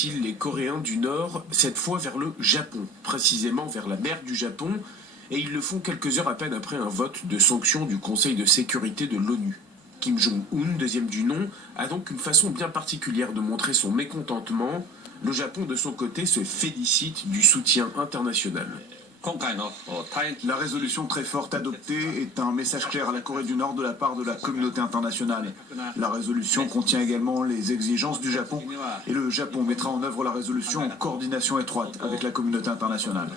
missiles les Coréens du Nord, cette fois vers le Japon, précisément vers la mer du Japon, et ils le font quelques heures à peine après un vote de sanctions du Conseil de sécurité de l'ONU. Kim Jong-un, deuxième du nom, a donc une façon bien particulière de montrer son mécontentement. Le Japon, de son côté, se félicite du soutien international. La résolution très forte adoptée est un message clair à la Corée du Nord de la part de la communauté internationale. La résolution contient également les exigences du Japon et le Japon mettra en œuvre la résolution en coordination étroite avec la communauté internationale.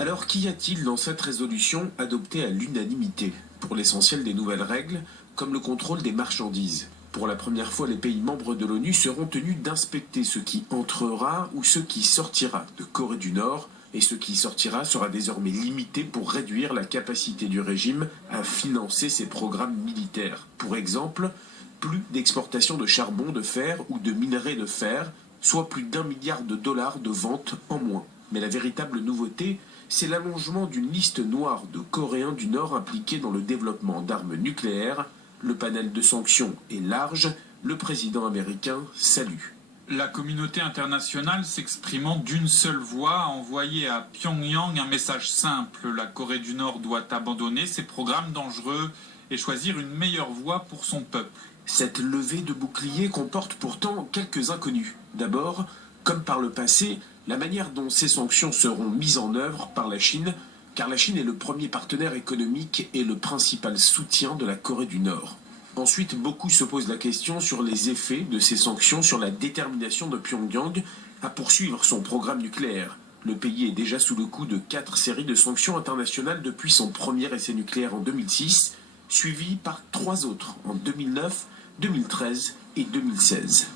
Alors, qu'y a-t-il dans cette résolution adoptée à l'unanimité? Pour l'essentiel des nouvelles règles, comme le contrôle des marchandises. Pour la première fois, les pays membres de l'ONU seront tenus d'inspecter ce qui entrera ou ce qui sortira de Corée du Nord, et ce qui sortira sera désormais limité pour réduire la capacité du régime à financer ses programmes militaires. Pour exemple, plus d'exportation de charbon, de fer ou de minerais de fer, soit plus d'1 milliard de dollars de ventes en moins. Mais la véritable nouveauté, c'est l'allongement d'une liste noire de Coréens du Nord impliqués dans le développement d'armes nucléaires. Le panel de sanctions est large, le président américain salue. La communauté internationale s'exprimant d'une seule voix a envoyé à Pyongyang un message simple. La Corée du Nord doit abandonner ses programmes dangereux et choisir une meilleure voie pour son peuple. Cette levée de bouclier comporte pourtant quelques inconnus. D'abord, comme par le passé, la manière dont ces sanctions seront mises en œuvre par la Chine, car la Chine est le premier partenaire économique et le principal soutien de la Corée du Nord. Ensuite, beaucoup se posent la question sur les effets de ces sanctions sur la détermination de Pyongyang à poursuivre son programme nucléaire. Le pays est déjà sous le coup de 4 séries de sanctions internationales depuis son premier essai nucléaire en 2006, suivi par 3 autres en 2009, 2013 et 2016.